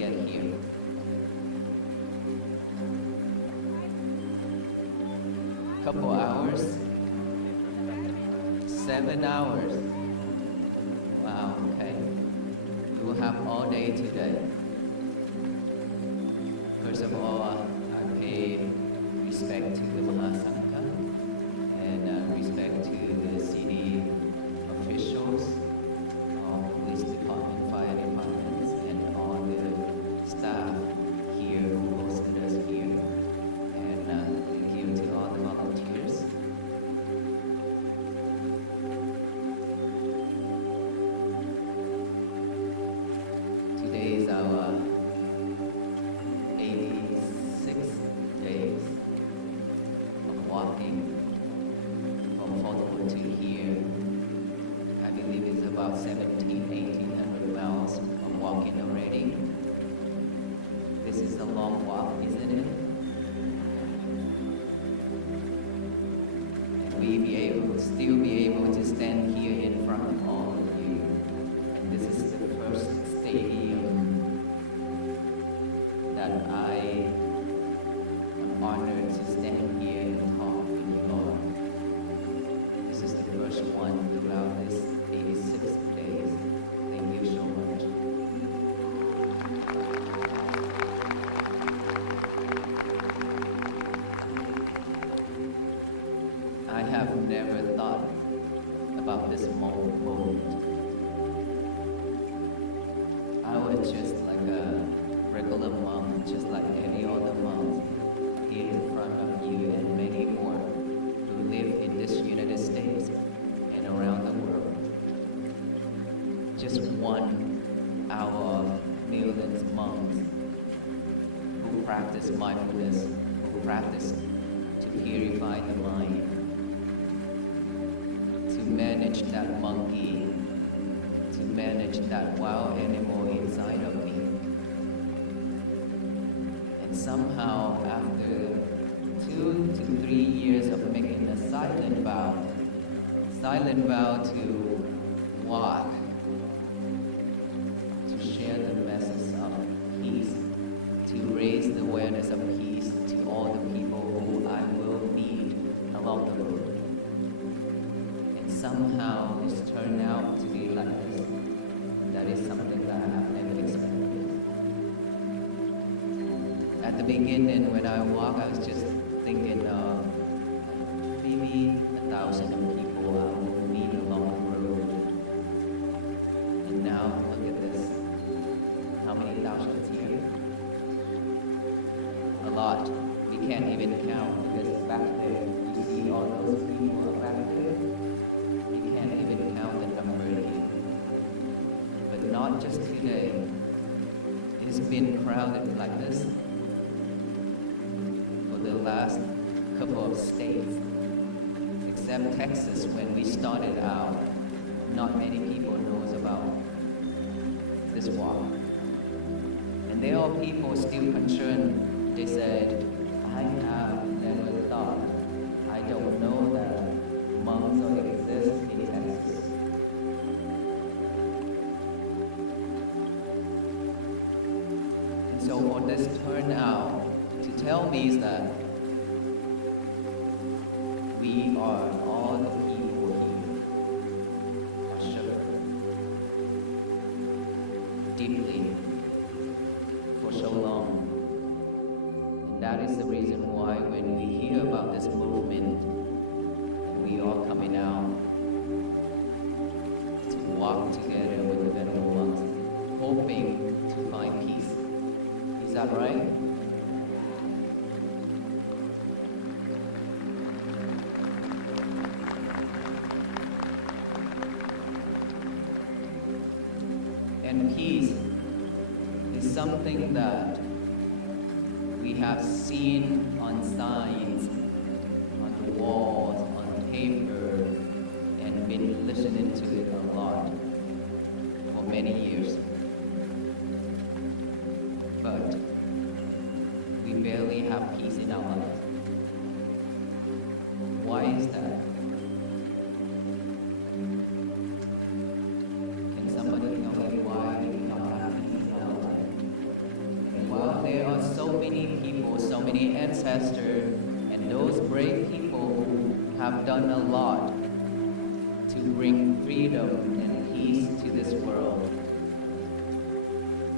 get here? Couple hours? 7 hours? Wow, okay. We will have all day today. First of all, I pay respect to the Mahasangha and respect to the city officials, police department, fire departments, and all the staff here who hosted us here. And thank you to all the volunteers. Today is our 86 days of walking from Portable to here. I believe it's about 1,800 miles of walking already. This is a long walk, isn't it? And still be able to stand here in front of all of you. And this is the first stadium that I am honored to stand here and talk with you all. This is the first one throughout this 86 days. Thank you so much. I have never thought about this moment. I was just like a regular monk, just like any other monk here in front of you and many more who live in this United States and around the world. Just one out of millions of monks who practice mindfulness, who practice to purify the mind, to manage that monkey, to manage that wild animal inside of me. And somehow after 2 to 3 years of making a silent vow to walk, to share the message of peace, to raise the awareness of peace to all the people who I will meet along the road. And somehow it's turned out to be like this. That is something that I have never expected. At the beginning, when I walk, I was just thinking of maybe 1,000 people I will meet along the road. And now, look at this. How many thousands here? A lot. We can't even count because back there, you see all those people are back there. You can't even count the number here. But not just today. It's been crowded like this for the last couple of states. Except Texas, when we started out, not many people knows about this walk. And there are people still concerned. They said, I have never thought, I don't know that monks exist in Texas. And so for this turnout to tell me is that we are all the people here are shook deeply for so long. And that is the reason why when we hear about this movement and we are coming out to walk together with the venerable monks, hoping to find peace. Is that right? And peace is something that we have seen on signs, on the walls, on paper, and been listening to it a lot for many years. But we barely have peace in our lives. Why is that? Can somebody tell me why we don't have peace in our life? ancestors and those brave people who have done a lot to bring freedom and peace to this world.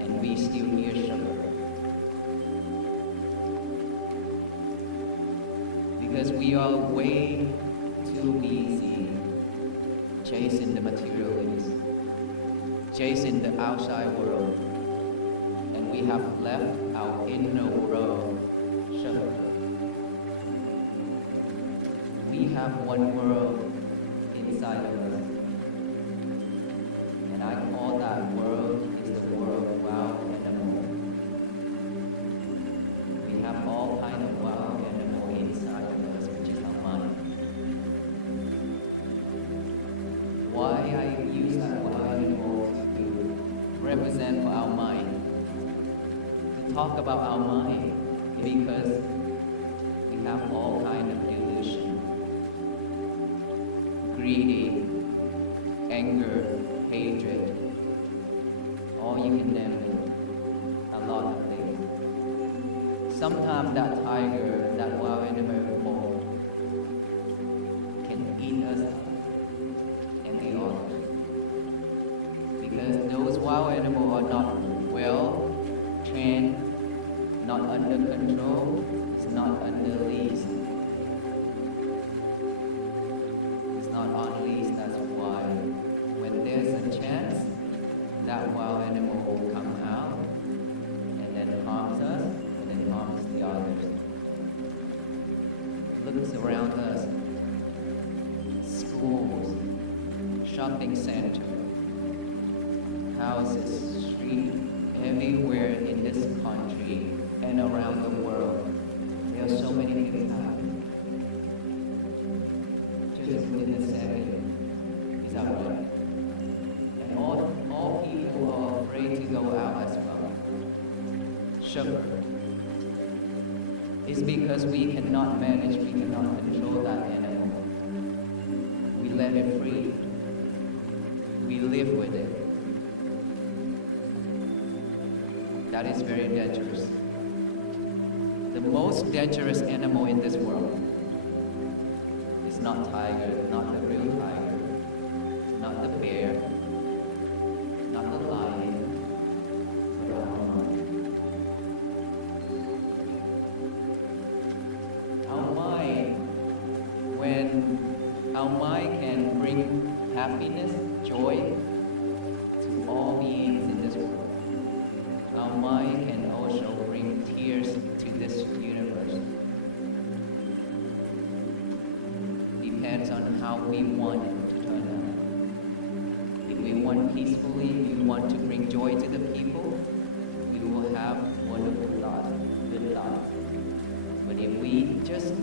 And we still hear sugar. Because we are way too busy chasing the materialities, chasing the outside world, and we have left our inner world shut. We have one world inside of us, and I call that world is the world of wild animal. We have all kind of wild animal inside of us, which is our mind. Why I use that wild animal to represent for our mind, to talk about our mind, because we have all kind of delusion, greedy, anger, hatred, all you can name it, a lot of things. Sometimes that tiger, that wild animal can eat us and the others. Because those wild animals are not well trained, not under control, it's not under leash. It's not on leash, that's why when there's a chance, that wild animal will come out and then harms us and then harms the others. Looks around us, schools, shopping center, houses, street, everywhere in this country and around the world. There are so many things happening. Just within a second, is that right? And all people are afraid to go out as well. Sugar. It's because we cannot manage, we cannot control that animal. We let it free. We live with it. That is very dangerous. The most dangerous animal in this world is not tiger, not the real tiger, not the bear, not the lion, but our mind. Our mind, when our mind can bring happiness, joy to all beings in this world, our mind can also bring tears to this universe. Depends on how we want it to turn out. If we want peacefully, we want to bring joy to the people, we will have wonderful thoughts, good thoughts. But if we just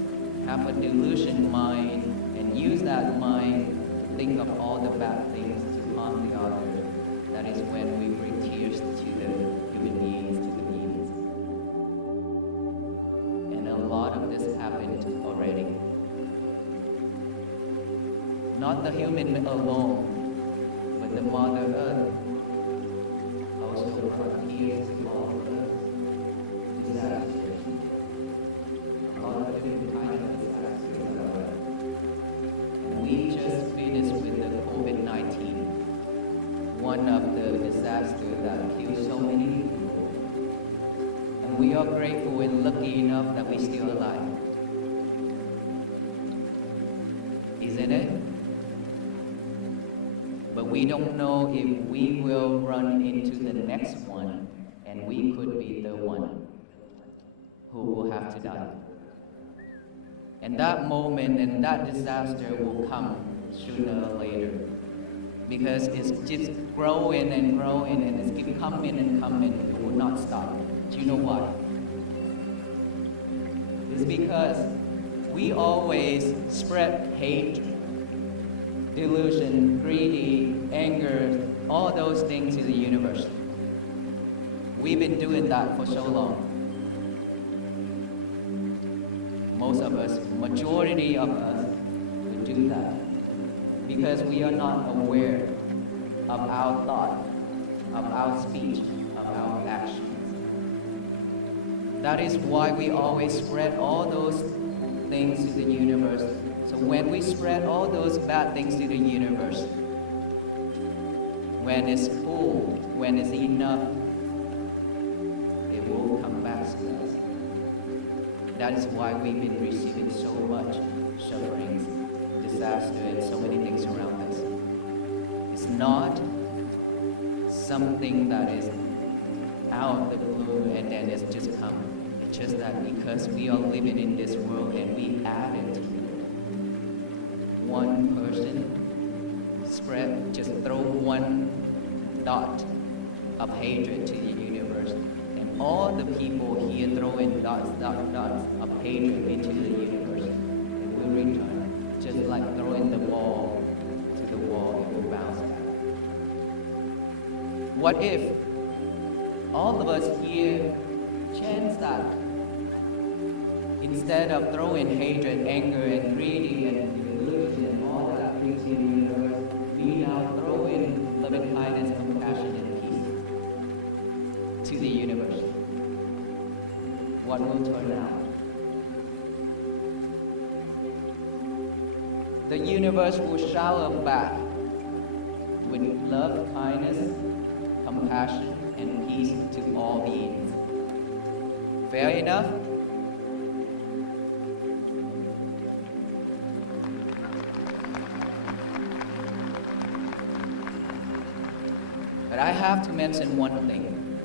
have a delusion mind and use that mind to think of all the bad things to harm the other, that is when we bring tears to the human beings, to the beings. And a lot of this happened already. Not the human alone, but the Mother Earth also brought tears to all of us. Disasters. A lot of different kinds of disasters are around. And we just finished with the COVID-19. One of the disasters that killed so many people. And we are grateful and lucky enough that we're still alive. Isn't it? But we don't know if we will run into the next one, and we could be the one who will have to die. And that moment and that disaster will come sooner or later. Because it's just growing and growing and it's keep coming and coming. It will not stop. Do you know why? It's because we always spread hate, delusion, greedy, anger, all those things to the universe. We've been doing that for so long. Most of us, majority of us, would do that. Because we are not aware of our thought, of our speech, of our actions. That is why we always spread all those things to the universe. So when we spread all those bad things to the universe, when it's full, when it's enough, it will come back to us. That is why we've been receiving so much sufferings, disaster, and so many things around us. It's not something that is out of the blue and then it's just come. It's just that because we are living in this world and we added to it. One person spread, just throw one dot of hatred to the universe, and all the people here throwing dots of hatred into the universe, it will return. Just like throwing the ball to the wall, it will bounce back. What if all of us here chance that instead of throwing hatred, anger, and greedy, and delusion, and all that things in the universe, we now throw in loving kindness, compassion, and peace to the universe? What will turn out? The universe will shower back with love, kindness, compassion, and peace to all beings. Fair enough? But I have to mention one thing.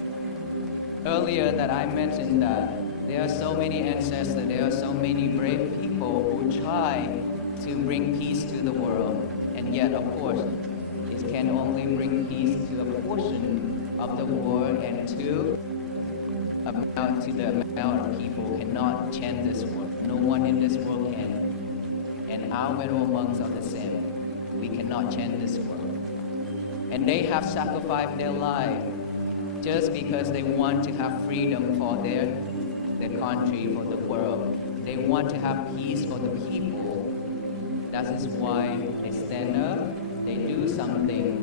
Earlier that I mentioned that there are so many ancestors, there are so many brave people who try to bring peace to the world, and yet of course it can only bring peace to a portion of the world, and to the amount of people cannot change this world. No one in this world can. And our fellow monks are the same. We cannot change this world. And they have sacrificed their life just because they want to have freedom for their country, for the world. They want to have peace for the people. That is why they stand up, they do something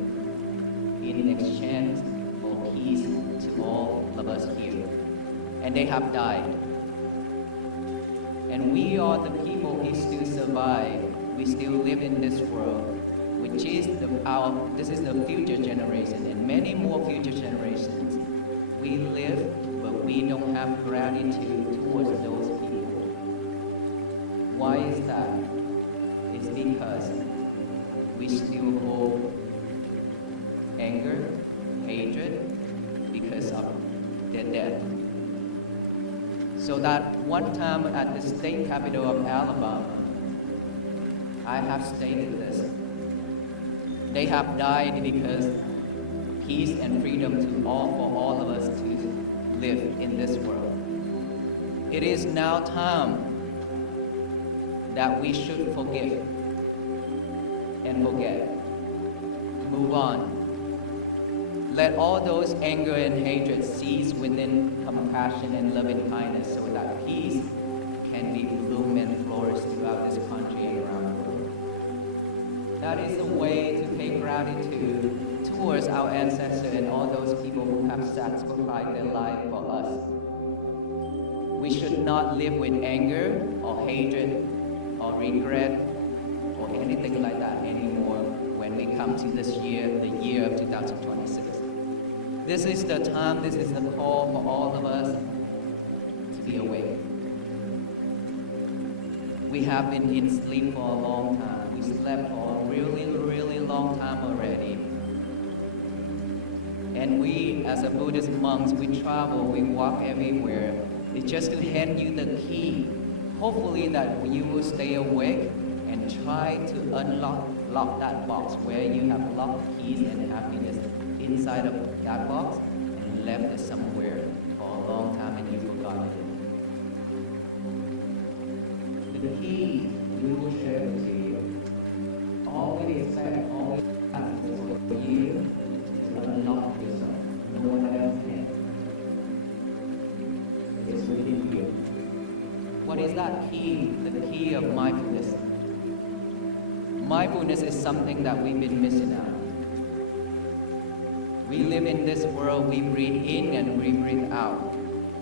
in exchange for peace to all of us here. And they have died. And we are the people who still survive. We still live in this world, which is this is the future generation and many more future generations. We live, but we don't have gratitude towards those people. Why is that? It's because we still hold anger, hatred, because of their death. So that one time at the state capitol of Alabama, I have stated this. They have died because peace and freedom for all of us to live in this world. It is now time that we should forgive and forget. Move on. Let all those anger and hatred cease within compassion and loving kindness, so that peace can be bloom and flourish throughout this country and around the world. That is a way to pay gratitude towards our ancestors and all those people who have sacrificed their life for us. We should not live with anger or hatred or regret or anything like that anymore when we come to this year, the year of 2026. This is the time, this is the call for all of us to be awake. We have been in sleep for a long time. We slept for a really, really long time already. And we, as a Buddhist monks, we travel, we walk everywhere. It's just to hand you the key. Hopefully that you will stay awake and try to lock that box where you have locked keys and happiness inside of that box and left it somewhere for a long time and you forgot it. The key we will share with you. All we expect, all we ask is for you to unlock yourself. No one else can. It's within you. What is that key? The key of mindfulness. Mindfulness is something that we've been missing out. We live in this world, we breathe in and we breathe out.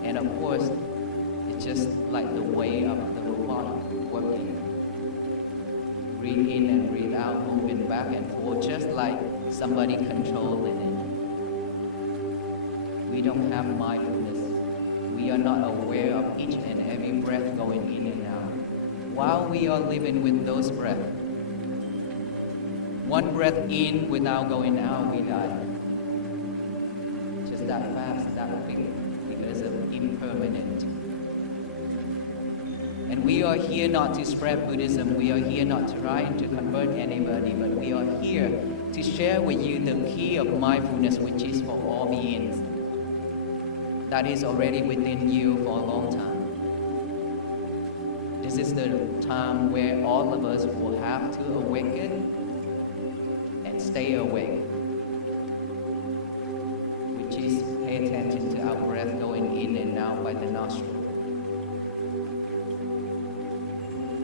And of course, It's just like the way of the robot working. Breathe in and breathe out, moving back and forth, just like somebody controlling it. We don't have mindfulness. We are not aware of each and every breath going in and out. While we are living with those breaths, one breath in without going out, we die. Just that fast, that quick, because of impermanent. And we are here not to spread Buddhism. We are here not to try to convert anybody, but we are here to share with you the key of mindfulness, which is for all beings. That is already within you for a long time. This is the time where all of us will have to awaken and stay awake, which is pay attention to our breath going in and out by the nostril.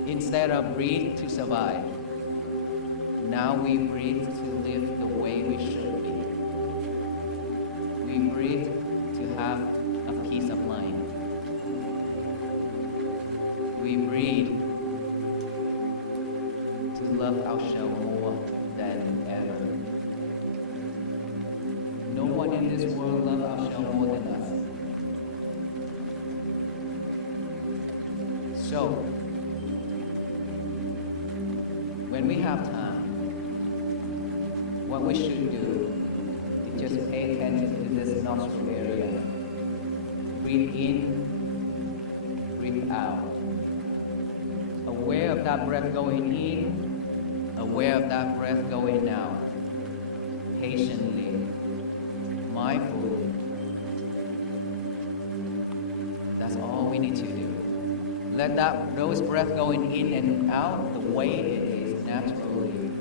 Instead of breathe to survive, now we breathe to live the way we should be. We breathe to have a peace of mind. We breathe to love ourselves more than ever. No one in this world loves ourselves more than us. So, when we have time, what we should do is just pay attention to this nostril area. Breathe in, breathe out. Aware of that breath going in, aware of that breath going out. Patiently, mindfully. That's all we need to do. Let those breaths going in and out the way it is naturally.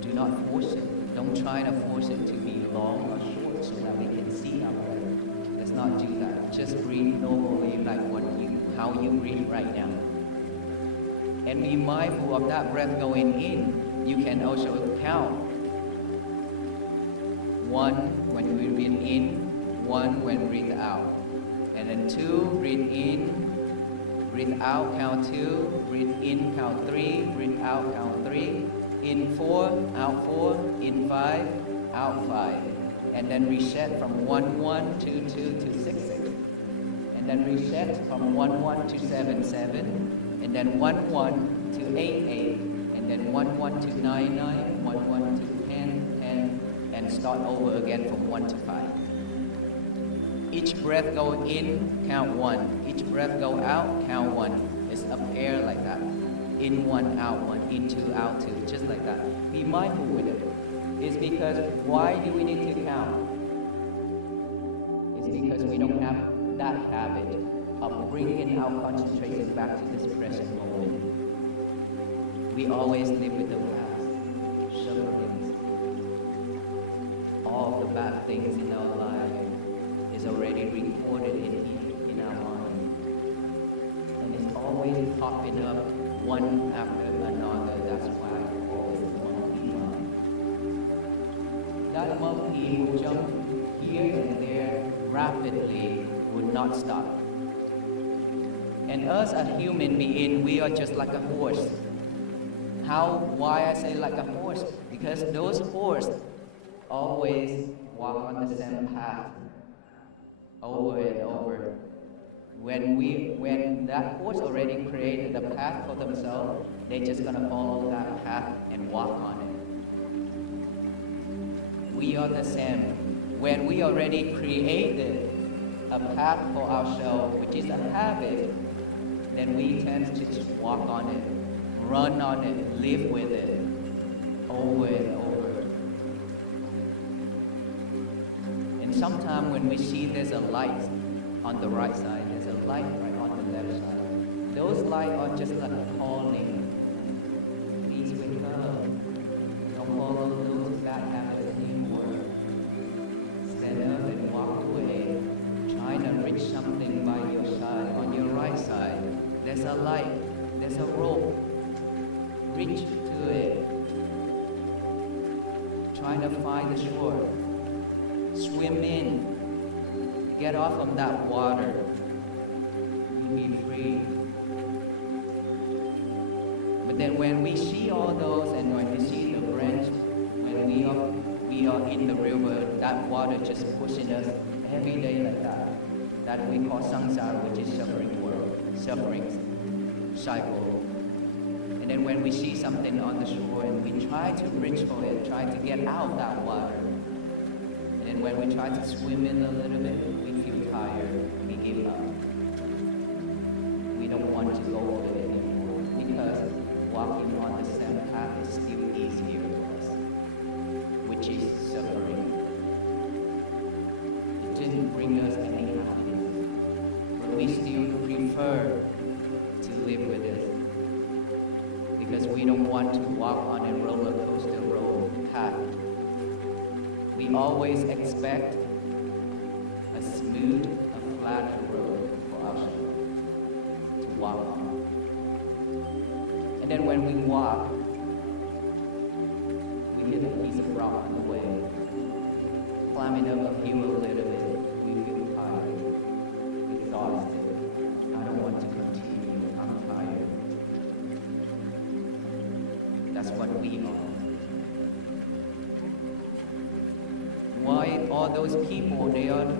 Do not force it. Don't try to force it to be long or short so that we can see our breath. Let's not do that. Just breathe normally like how you breathe right now. And be mindful of that breath going in. You can also count. 1 when we breathe in, 1 when breathe out. And then 2, breathe in, breathe out, count 2, breathe in, count 3, breathe out, count 3, in 4, out 4, in 5, out 5. And then reset from 1, 1, 2, 2 to 6, 6. And then reset from 1, 1 to 7, 7. And then 1, 1 to 8, 8. And then 1, 1 to 9, 9, 1, 1 to 10, 10. And start over again from 1 to 5. Each breath go in, count 1. Each breath go out, count 1. It's a pair like that. In 1, out 1, in 2, out 2, just like that. Be mindful with it. It's because, why do we need to count? It's because we don't have that habit of bringing our concentration back to this present moment. We always live with the past, sufferings. All the bad things in our life is already recorded in our mind. And it's always popping up one after another. That's why it's always a monkey mind. That monkey will jump here and there rapidly, would not stop. And us as human beings, we are just like a horse. Why I say like a horse? Because those horses always walk on the same path over and over. When that horse already created the path for themselves, they're just gonna follow that path and walk on it. We are the same. When we already created a path for ourselves, which is a habit, then we tend to just walk on it, run on it, live with it, over and over. And sometimes when we see there's a light on the right side, there's a light right on the left side, those lights are just like calling. Please wake up. Don't follow those bad habits anymore. Stand up and walk away. Trying to reach something by your side, on your right side. There's a light, there's a rope. Reach to it. Trying to find the shore. Swim in. Get off of that water. be free. But then when we see all those, and when we see the branch, when we are in the river, that water just pushing us every day like that. That we call samsara, which is suffering world, suffering cycle. And then when we see something on the shore and we try to reach for it, try to get out that water. And then when we try to swim in a little bit, we feel tired, we give up. We don't want to go for it anymore because walking on the same path is still easier for us, which is suffering. It didn't bring us any happiness, but we still prefer to live with it because we don't want to walk on a roller coaster road path. We always expect a smooth, a flat road for us to walk on. And then when we walk, we hit a piece of rock on the way. Climbing up a hill a little bit, we feel tired, exhausted. I don't want to continue, I'm tired. That's what we are. Why all those people, they are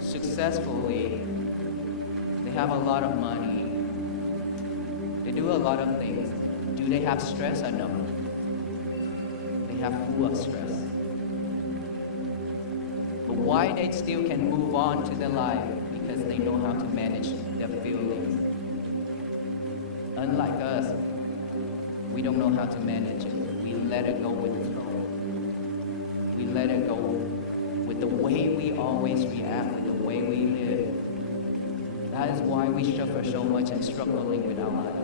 successfully, they have a lot of money, they do a lot of things. Do they have stress or no? They have full of stress. But why they still can move on to their life? Because they know how to manage their feelings. Unlike us, we don't know how to manage it. We let it go with the flow. We let it go with the way we always react, with the way we live. That is why we suffer so much and struggling with our life.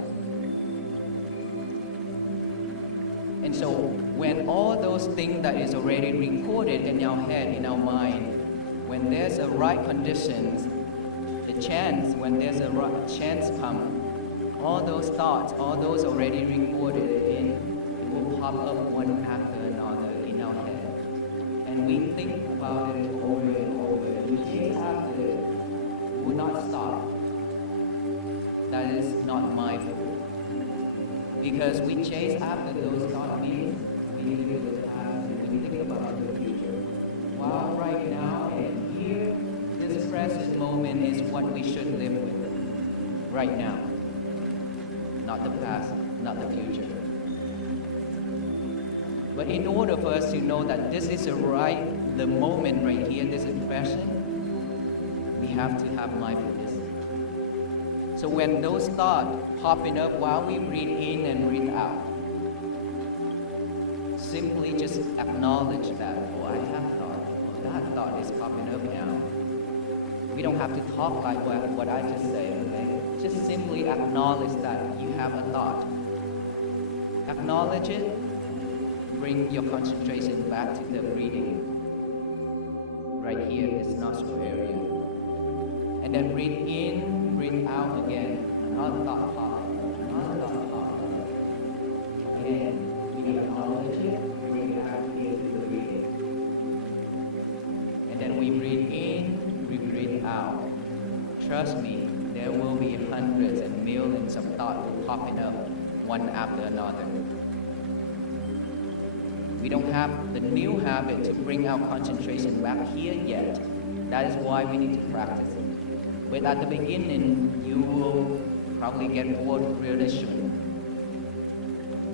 And so when all those things that is already recorded in our head, in our mind, when there's a right conditions, the chance, when there's a right chance come, all those thoughts, all those already recorded in, it will pop up one after another in our head. And we think about it over and over. And we chase after it, we will not stop. That is not mindful. Because we chase after those thought means we live with the past and we think about the future. While right now and here, this present moment is what we should live with. Right now. Not the past, not the future. But in order for us to know that this is the moment right here, this is present, we have to have mindfulness. So when those thoughts popping up while we breathe in and breathe out, simply just acknowledge that, oh, I have thought, oh, that thought is popping up now. We don't have to talk like what I just said, okay? Just simply acknowledge that you have a thought. Acknowledge it, bring your concentration back to the breathing. Right here, this nostril area. And then breathe in, breathe out again. Another thought pop up, another thought pop up. Again, we acknowledge it, bring it back here to the breathing. And then we breathe in, we breathe out. Trust me, there will be hundreds and millions of thoughts popping up, one after another. We don't have the new habit to bring our concentration back here yet. That is why we need to practice it. But at the beginning, you will probably get bored really soon.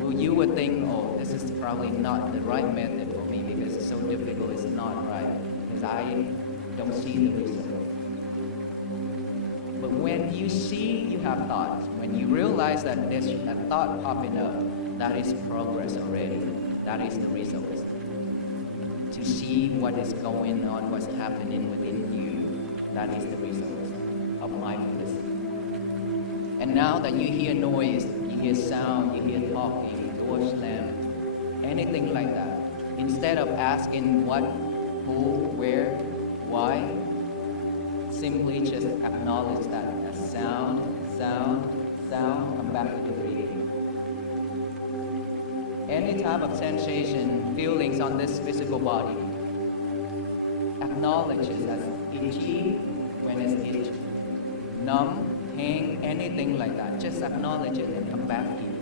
Well, you would think, oh, this is probably not the right method for me because it's so difficult, it's not right, because I don't see the result. But when you see you have thoughts, when you realize that there's a thought popping up, that is progress already. That is the result. To see what is going on, what's happening within you, that is the result of mindfulness. And now that you hear noise, you hear sound, you hear talking, door slam, anything like that, instead of asking what, who, where, why, simply just acknowledge that as sound, come back to the breathing. Any type of sensation, feelings on this physical body, acknowledge it as itchy when it's itchy, numb pain, anything like that. Just acknowledge it and come back here.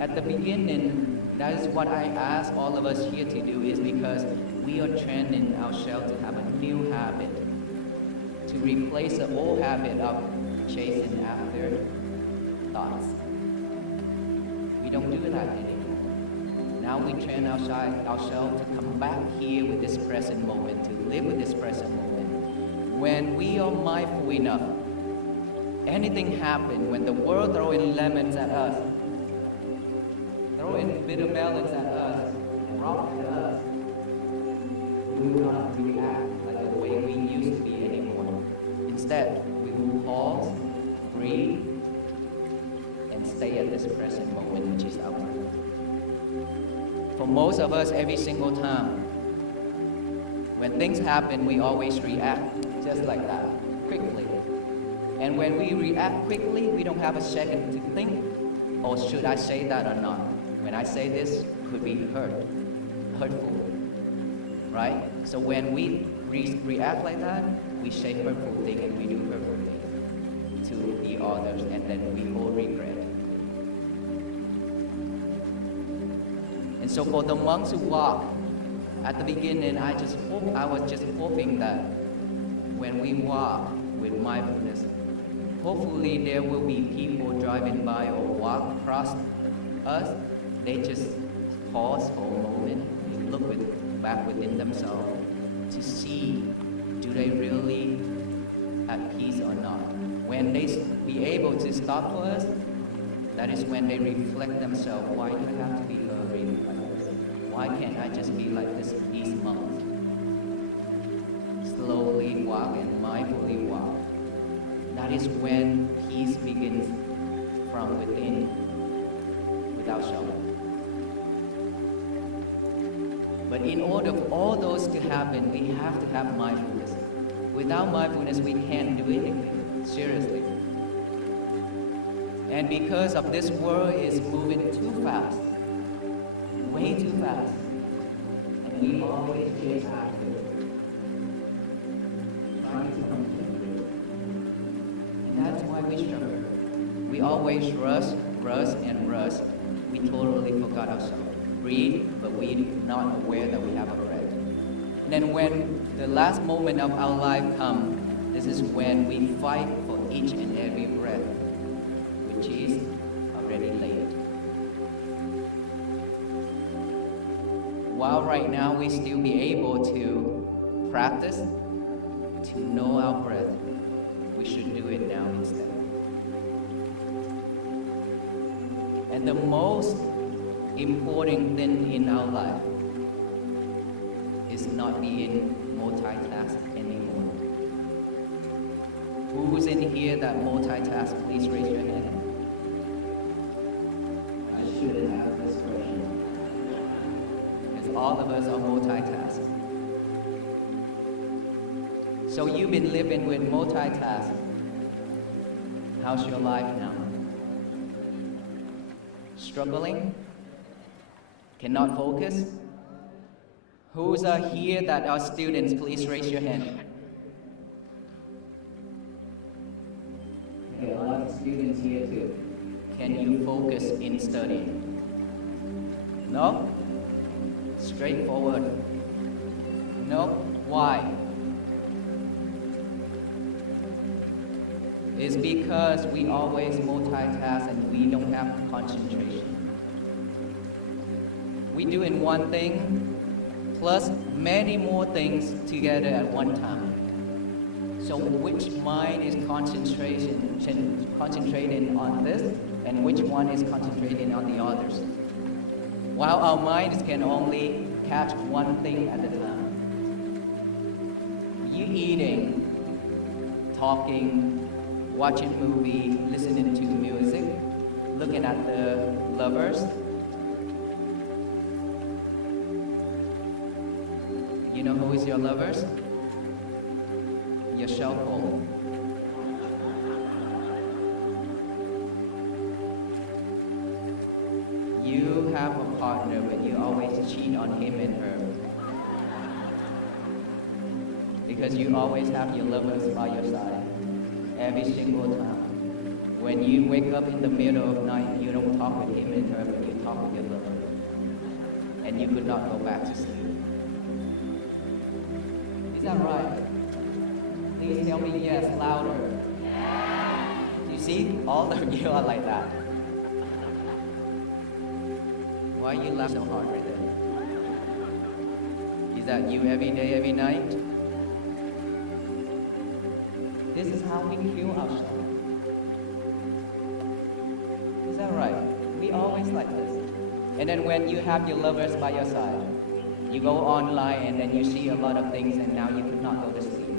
At the beginning, that is what I ask all of us here to do, is because we are training ourselves to have a new habit, to replace the old habit of chasing after thoughts. We don't do that anymore. Now we train ourselves to come back here with this present moment, to live with this present moment. When we are mindful enough, anything happens, when the world throwing lemons at us, throwing bitter melons at us, rock at us, we will not react like the way we used to be anymore. Instead, we will pause, breathe, and stay at this present moment, which is our breath. For most of us, every single time, when things happen, we always react just like that, quickly. And when we react quickly, we don't have a second to think, oh, should I say that or not? When I say this, could be hurtful, right? So when we react like that, we say hurtful things and we do hurtful things to the others, and then we all regret. And so for the monks who walk, at the beginning, I was just hoping that when we walk with mindfulness, hopefully there will be people driving by or walk across us. They just pause for a moment and look back within themselves to see, do they really at peace or not? When they be able to stop for us, that is when they reflect themselves. Why do I have to be hurried like this? Why can't I just be like this peace monk? Slowly walk and mindfully walk. That is when peace begins from within, without showing. But in order for all those to happen, we have to have mindfulness. Without mindfulness, we can't do anything, seriously. And because of this world is moving too fast, way too fast, and we always chase after it, trying to complete it. And that's why we struggle. We always rush. We totally forgot ourselves. Breathe, but we're not aware that we have a breath. And then when the last moment of our life comes, this is when we fight for each and every breath, which is already late. While right now we still be able to practice, to know our breath, we should do it now instead. And the most important thing in our life is not being multitasked anymore. Who's in here that multitask? Please raise your hand. I shouldn't ask this question, because all of us are multitask. So you've been living with multitask. How's your life now? Struggling? Cannot focus? Who's here that are students? Please raise your hand. Okay, a lot of students here too. Can you focus in studying? No? Straightforward. No? Why? It's because we always multitask and we don't have concentration. We doing one thing plus many more things together at one time. So which mind is concentrating on this and which one is concentrating on the others? While our minds can only catch one thing at a time. You eating, talking, watching movie, listening to music, looking at the lovers. You know who is your lovers? Your cell phone. You have a partner, but you always cheat on him and her. Because you always have your lovers by your side, every single time. When you wake up in the middle of night, you don't talk with him and her, but you talk with your lover. And you could not go back to sleep. Is that right? Please tell me yes, louder. You see, all of you are like that. Why you laugh so hard right there? Is that you every day, every night? This is how we kill ourselves. Is that right? We always like this. And then when you have your lovers by your side, you go online and then you see a lot of things and now you could not go to sleep.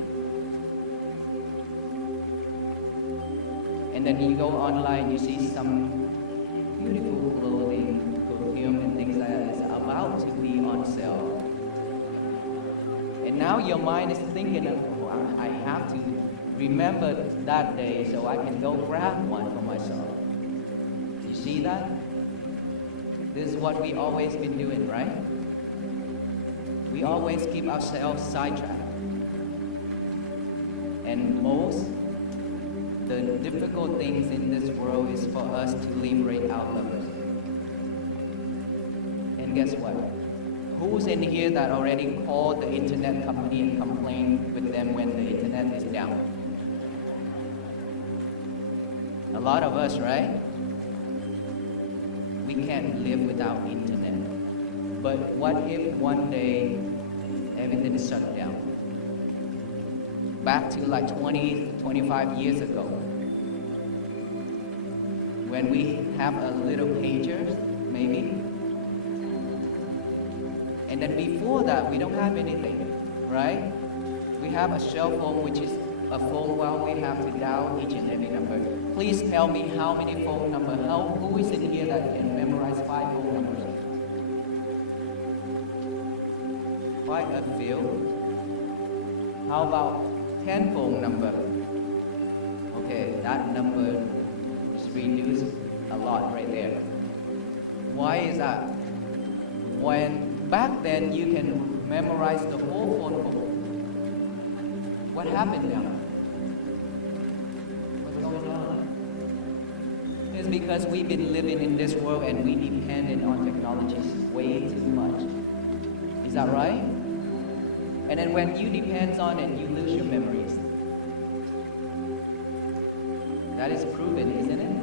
And then you go online, you see some beautiful clothing, perfume and things like that is about to be on sale. And now your mind is thinking, oh, I have to remember that day so I can go grab one for myself. You see that? This is what we always been doing, right? We always keep ourselves sidetracked. And the difficult things in this world is for us to liberate our lovers. And guess what? Who's in here that already called the internet company and complained with them when the internet is down? A lot of us, right? We can't live without internet. But what if one day everything is shut down? Back to like 20, 25 years ago, when we have a little pager, maybe. And then before that, we don't have anything, right? We have a cell phone, which is a phone where we have to dial each and every number. Please tell me how many phone numbers, who is in here that can memorize 5 phone numbers? Quite a few. How about 10 phone number? Okay, that number is reduced a lot right there. Why is that? When back then you can memorize the whole phone book. What happened now? What's going on? It's because we've been living in this world and we depended on technologies way too much. Is that right? And then when you depend on it, you lose your memories. That is proven, isn't it?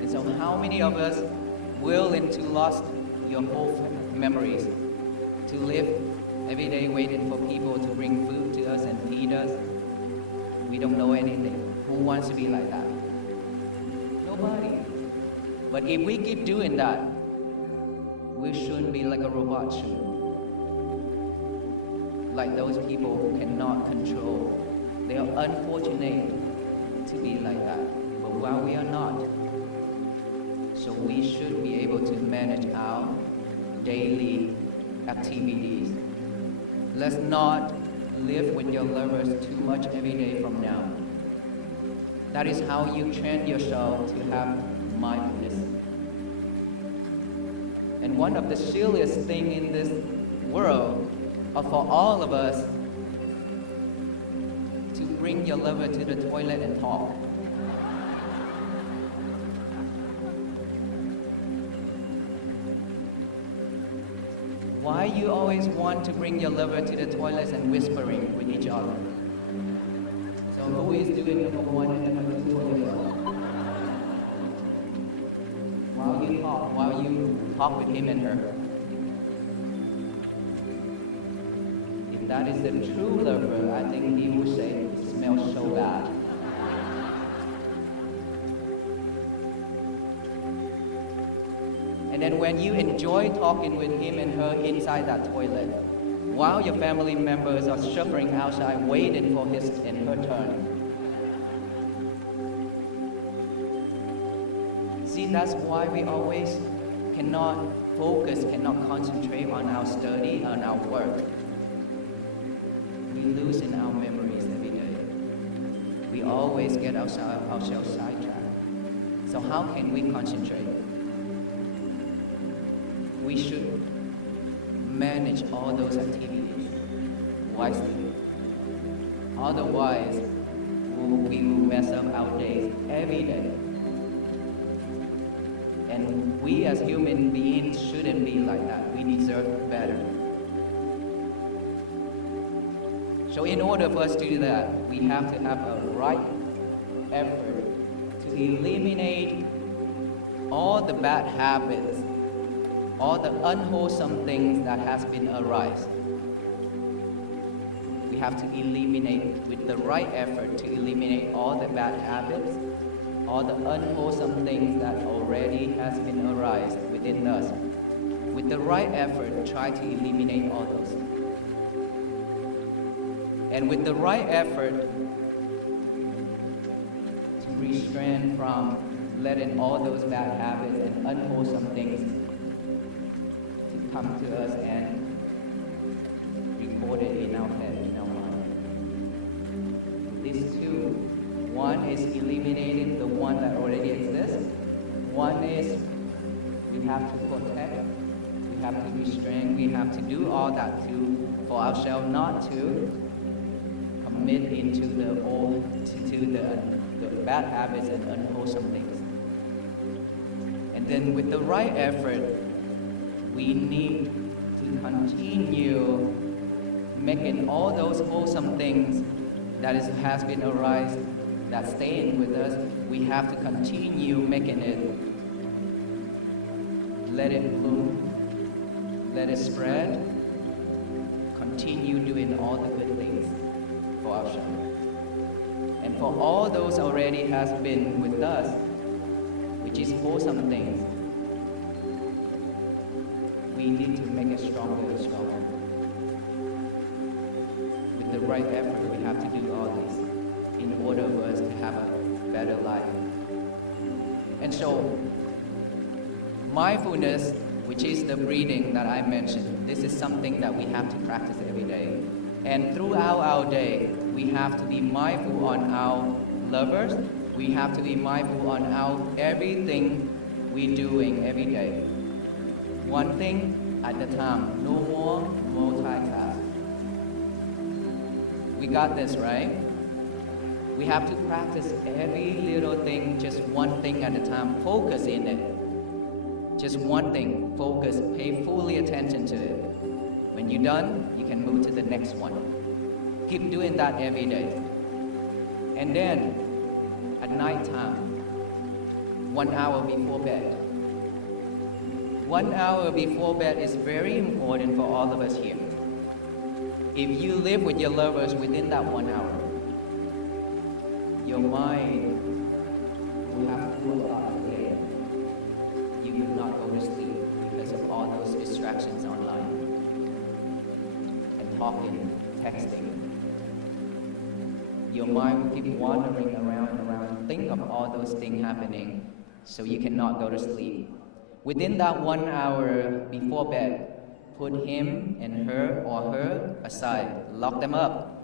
And so how many of us willing to lose your whole memories, to live every day waiting for people to bring food to us and feed us? We don't know anything. Who wants to be like that? Nobody. But if we keep doing that, we shouldn't be like a robot should. Like those people who cannot control. They are unfortunate to be like that. But while we are not, so we should be able to manage our daily activities. Let's not live with your lovers too much every day from now. That is how you train yourself to have mindfulness. And one of the silliest things in this world are for all of us to bring your lover to the toilet and talk. Why you always want to bring your lover to the toilet and whispering with each other? So who is doing number 1 and number 2 for yourself? While you talk with him and her. If that is the true lover, I think he will say, it smells so bad. And then when you enjoy talking with him and her inside that toilet, while your family members are suffering outside waiting for his and her turn. See, that's why we always cannot focus, cannot concentrate on our study, on our work. We lose in our memories every day. We always get ourselves sidetracked. So how can we concentrate? We should manage all those activities wisely. Otherwise, we will mess up our days every day. And we as human beings shouldn't be like that. We deserve better. So in order for us to do that, we have to have a right effort to eliminate all the bad habits, all the unwholesome things that has been arise. We have to eliminate, with the right effort, to eliminate all the bad habits, all the unwholesome things that already has been arise within us. With the right effort, try to eliminate all those. And with the right effort, to restrain from letting all those bad habits and unwholesome things to come to us and record it in our head, in our mind. These two, one is eliminating the one that already exists. One is we have to protect, we have to restrain, we have to do all that too for ourselves not to commit into the old, to the bad habits and unwholesome things. And then with the right effort, we need to continue making all those wholesome things that has been arise, that staying with us. We have to continue making it, let it bloom, let it spread, continue doing all the good things for ourselves. And for all those already has been with us, which is wholesome things, we need to make it stronger and stronger. With the right effort, we have to do all this in order for us to have a better life. And so, mindfulness, which is the breathing that I mentioned, this is something that we have to practice every day. And throughout our day, we have to be mindful on our lovers. We have to be mindful on our everything we're doing every day. One thing at a time, no more multitask. We got this, right? We have to practice every little thing, just one thing at a time, focus in it. Just one thing, focus, pay fully attention to it. When you're done, you can move to the next one. Keep doing that every day. And then, at night time, 1 hour before bed. 1 hour before bed is very important for all of us here. If you live with your lovers within that 1 hour, your mind will have to do a lot of day. You will not go to sleep because of all those distractions online and talking, texting. Your mind will keep wandering around and around. Think of all those things happening, so you cannot go to sleep. Within that 1 hour before bed, put him and her or her aside. Lock them up.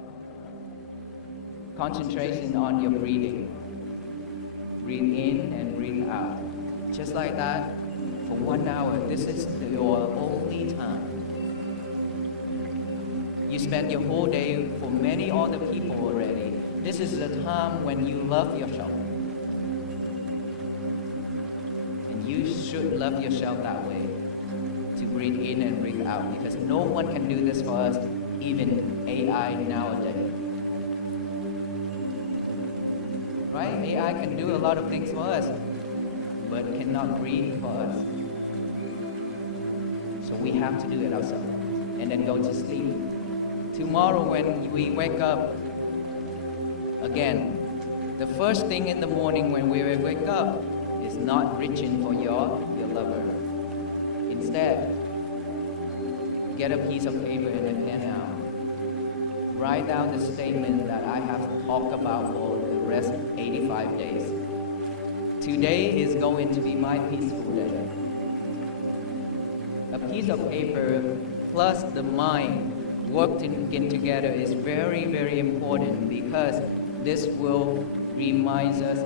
Concentration on your breathing. Breathe in and breathe out. Just like that, for 1 hour, this is your only time. You spend your whole day for many other people already. This is the time when you love yourself. And you should love yourself that way, to breathe in and breathe out, because no one can do this for us, even AI nowadays. Right? AI can do a lot of things for us, but cannot breathe for us. So we have to do it ourselves, and then go to sleep. Tomorrow when we wake up, again, the first thing in the morning when we wake up is not reaching for your lover. Instead, get a piece of paper and a pen out. Write down the statement that I have talked about for the rest of 85 days. Today is going to be my peaceful day. A piece of paper plus the mind working together is very, very important, because this will remind us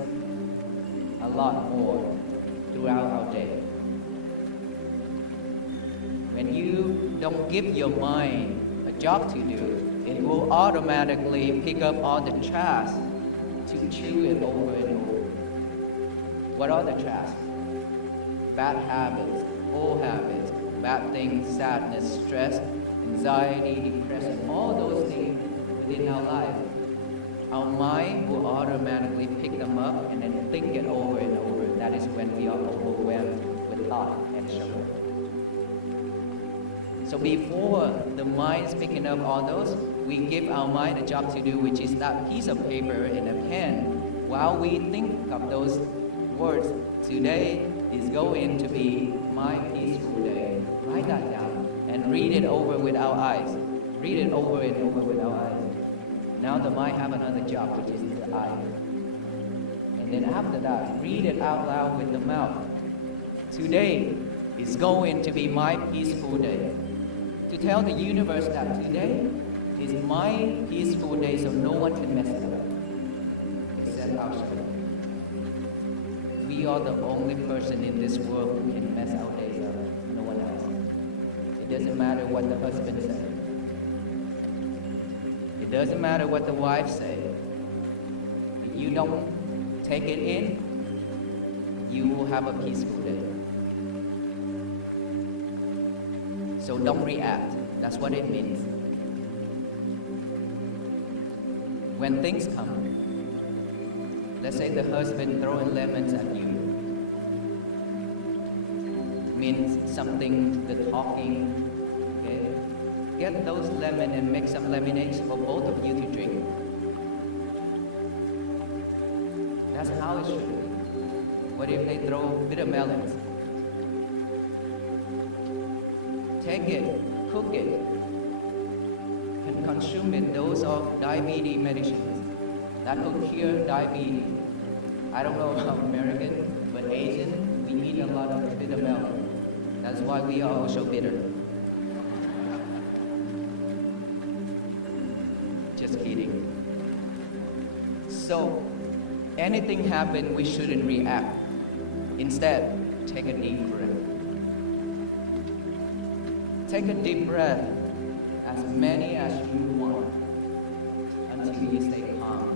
a lot more throughout our day. When you don't give your mind a job to do, it will automatically pick up all the tasks to chew it over and over. What are the traps? Bad habits, old habits, bad things, sadness, stress, anxiety, depression, all those things within our life. Our mind will automatically pick them up and then think it over and over. That is when we are overwhelmed with thought and sugar. So before the mind's picking up all those, we give our mind a job to do, which is that piece of paper and a pen. While we think of those words, today is going to be my peaceful day. Write that down and read it over with our eyes. Read it over and over with our eyes. Now the mind have another job, which is the eye. And then after that, read it out loud with the mouth. Today is going to be my peaceful day. To tell the universe that today is my peaceful day, so no one can mess it up except ourselves. We are the only person in this world who can mess our days up, no one else. It doesn't matter what the husband says. It doesn't matter what the wife says. If you don't take it in, you will have a peaceful day. So don't react. That's what it means. When things come, let's say the husband throwing lemons at you, means something, the talking, okay? Get those lemons and make some lemonades for both of you to drink. That's how it should be. What if they throw bitter melons? Take it, cook it, and consume it. Those are diabetes medicines. That will cure diabetes. I don't know about American, but Asian, we eat a lot of bitter melon. That's why we are also bitter. Just kidding. So, anything happen, we shouldn't react. Instead, take a deep breath. Take a deep breath, as many as you want, until you stay calm.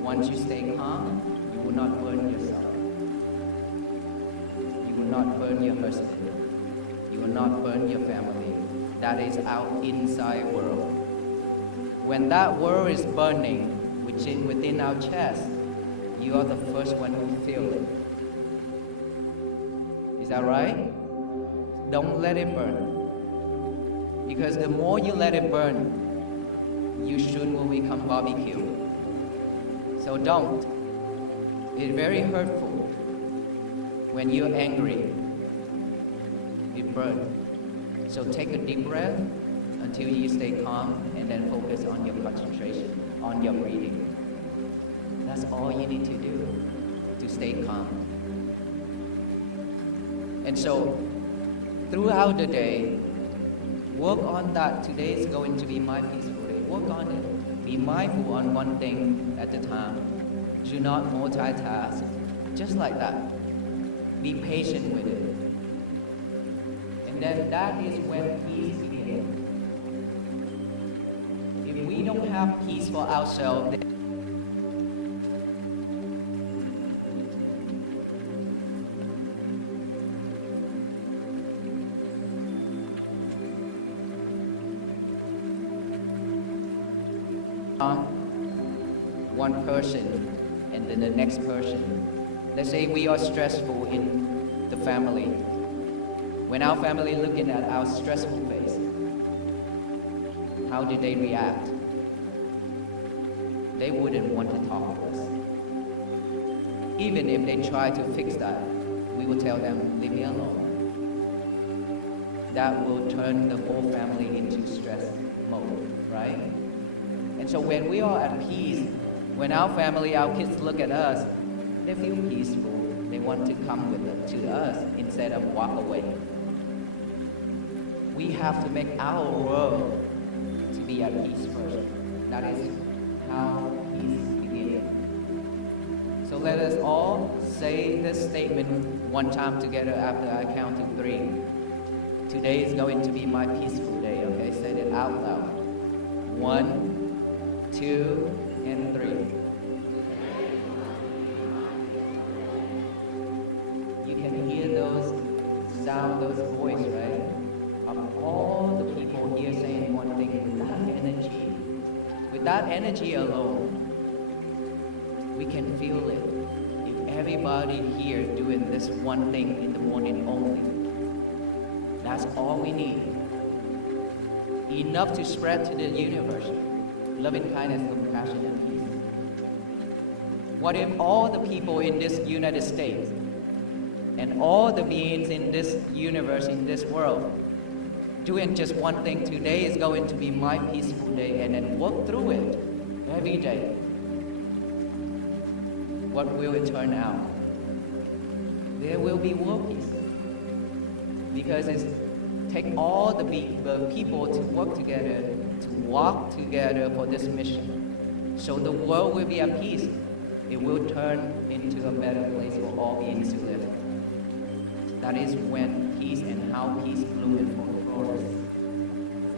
Once you stay calm, you will not burn yourself. You will not burn your husband. You will not burn your family. That is our inside world. When that world is burning within our chest, you are the first one who feel it. Is that right? Don't let it burn. Because the more you let it burn, you soon will become barbecue. So don't. It's very hurtful when you're angry. It burns. So take a deep breath until you stay calm and then focus on your concentration, on your breathing. That's all you need to do to stay calm. And so, throughout the day, work on that. Today is going to be my peaceful day. Work on it. Be mindful on one thing at a time. Do not multitask. Just like that. Be patient with it. And then that is when peace begins. If we don't have peace for ourselves, one person and then the next person. Let's say we are stressful in the family. When our family looking at our stressful face, how did they react? They wouldn't want to talk to us. Even if they try to fix that, we will tell them, leave me alone. That will turn the whole family into stress mode, right? And so when we are at peace, when our family, our kids look at us, they feel peaceful. They want to come to us instead of walk away. We have to make our world to be at peace first. That is how peace begins. So let us all say this statement one time together after I count to 3. Today is going to be my peaceful day, okay? Say it out loud. 1, 2, and 3. You can hear those sound, those voice, right? Of all the people here saying one thing with that energy. With that energy alone, we can feel it. If everybody here doing this one thing in the morning only, that's all we need. Enough to spread to the universe. Loving kindness, compassion, and peace. What if all the people in this United States and all the beings in this universe, in this world, doing just one thing? Today is going to be my peaceful day, and then work through it every day. What will it turn out? There will be world peace. Because it's take all the people to work together, to walk together for this mission. So the world will be at peace. It will turn into a better place for all beings to live. That is when peace and how peace bloom and flourish.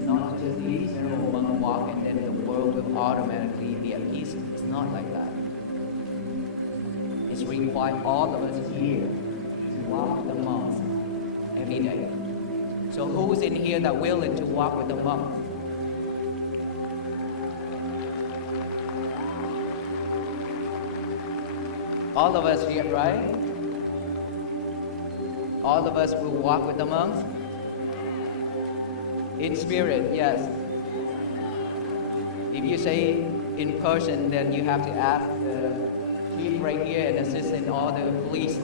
Not just the general monk walk and then the world will automatically be at peace. It's not like that. It's required all of us here to walk with the monks every day. So who's in here that willing to walk with the monks? All of us here, right? All of us will walk with the monks? In spirit, yes. If you say in person, then you have to ask the chief right here and assistant, all the police.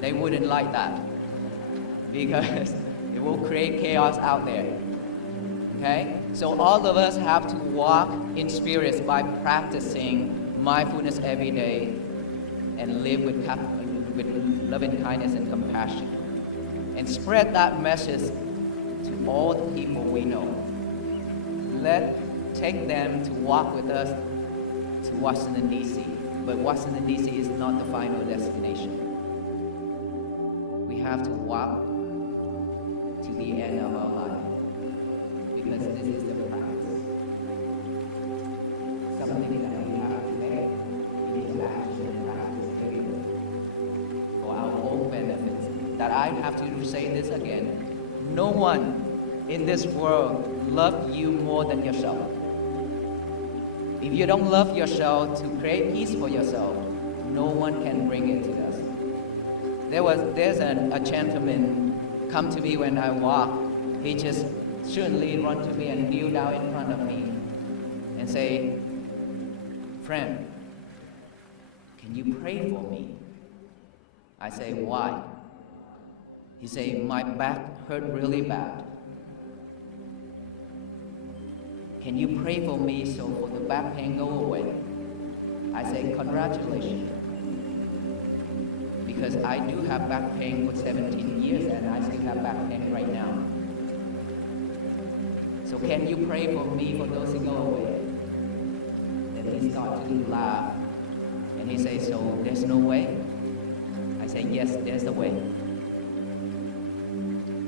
They wouldn't like that because it will create chaos out there. Okay? So all of us have to walk in spirits by practicing mindfulness every day and live with loving kindness and compassion. And spread that message to all the people we know. Take them to walk with us to Washington, D.C. But Washington, D.C. is not the final destination. We have to walk to the end of our life because this is the practice. Something that we have to make into action and practice daily for our own benefits. That I have to say this again. No one in this world loves you more than yourself. If you don't love yourself to create peace for yourself, no one can bring it to us. There's a gentleman come to me when I walk. He just suddenly run to me and kneel down in front of me and say, "Friend, can you pray for me?" I say, "Why?" He say, "My back hurt really bad. Can you pray for me so for the back pain go away?" I say, "Congratulations. Because I do have back pain for 17 years and I still have back pain right now. So can you pray for me for those who go away?" Then he started to laugh and he says, "So there's no way?" I say, "Yes, there's a way.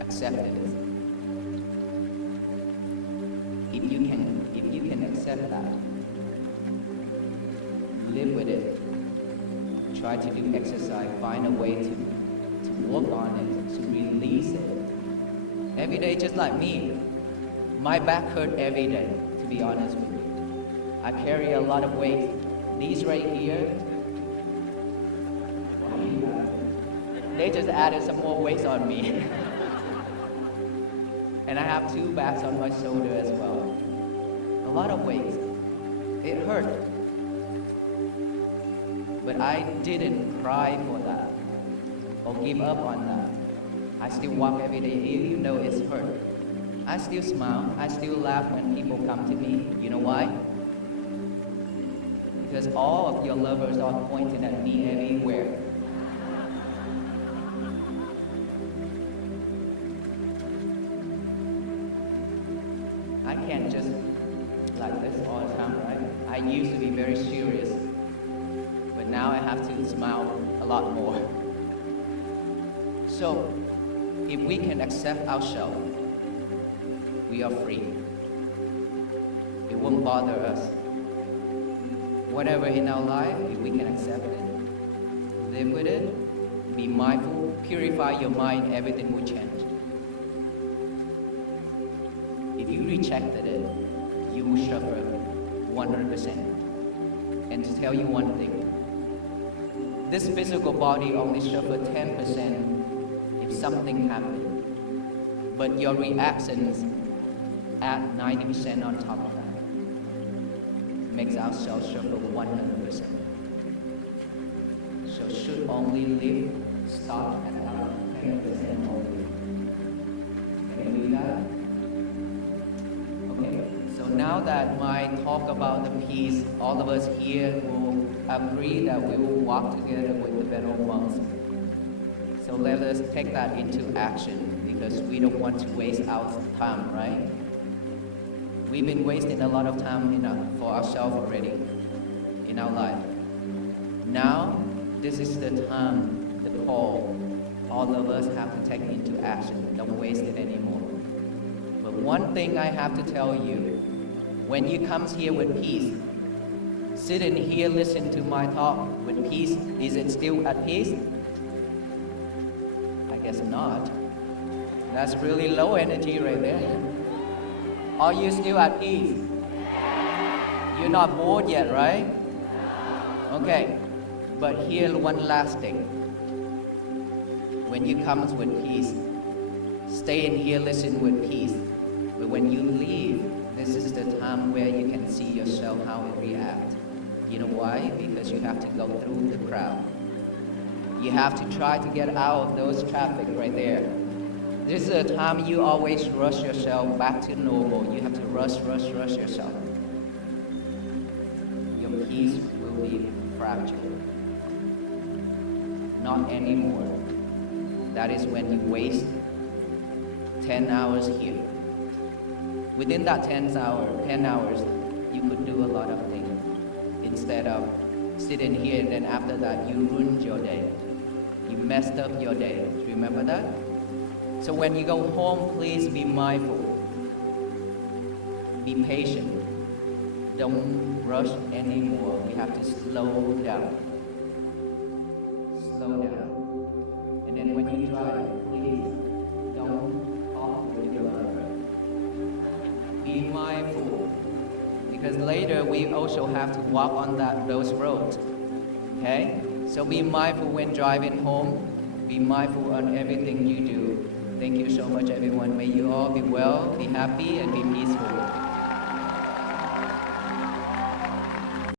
Accept it. If you can accept that, live with it. Try to do exercise, find a way to work on it, to release it. Every day, just like me, my back hurt every day, to be honest with you. I carry a lot of weight. These right here, they just added some more weights on me. And I have 2 bags on my shoulder as well. A lot of weight. It hurt. But I didn't cry for that or give up on that. I still walk every day, even though it's hurt. I still smile. I still laugh when people come to me. You know why? Because all of your lovers are pointing at me everywhere. I can't just like this all the time, right? I used to be very serious, but now I have to smile a lot more. So, if we can accept ourselves, we are free. It won't bother us. whatever in our life, if we can accept it, live with it, be mindful, purify your mind, everything will change. If you rejected it, you will suffer 100%. And to tell you one thing, this physical body only suffer 10% if something happens, but your reactions add 90% on top of that. Makes ourselves suffer 100%. So should only live, start at around 10% only. Can you do that? Okay, so now that my talk about the peace, all of us here will agree that we will walk together with the better monks. So let us take that into action because we don't want to waste our time, right? We've been wasting a lot of time for ourselves already in our life. Now, this is the time, the call. All of us have to take into action. Don't waste it anymore. But one thing I have to tell you, when you come here with peace, sit in here, listen to my talk with peace, is it still at peace? I guess not. That's really low energy right there. Are you still at peace? You're not bored yet, right? Okay, but here one last thing. When you come with peace, stay in here, listen with peace. But when you leave, this is the time where you can see yourself how it react. You know why? Because you have to go through the crowd. You have to try to get out of those traffic right there. This is a time you always rush yourself back to normal. You have to rush yourself. Your peace will be fractured. Not anymore. That is when you waste 10 hours here. Within that 10 hours, you could do a lot of things. Instead of sitting here and then after that you ruined your day. You messed up your day. Remember that? So when you go home, please be mindful. Be patient. Don't rush anymore. We have to slow down. Slow down. And then when you drive, please don't talk with your lover. Be mindful. Because later we also have to walk on those roads. Okay? So be mindful when driving home. Be mindful on everything you do. Thank you so much, everyone. May you all be well, be happy, and be peaceful.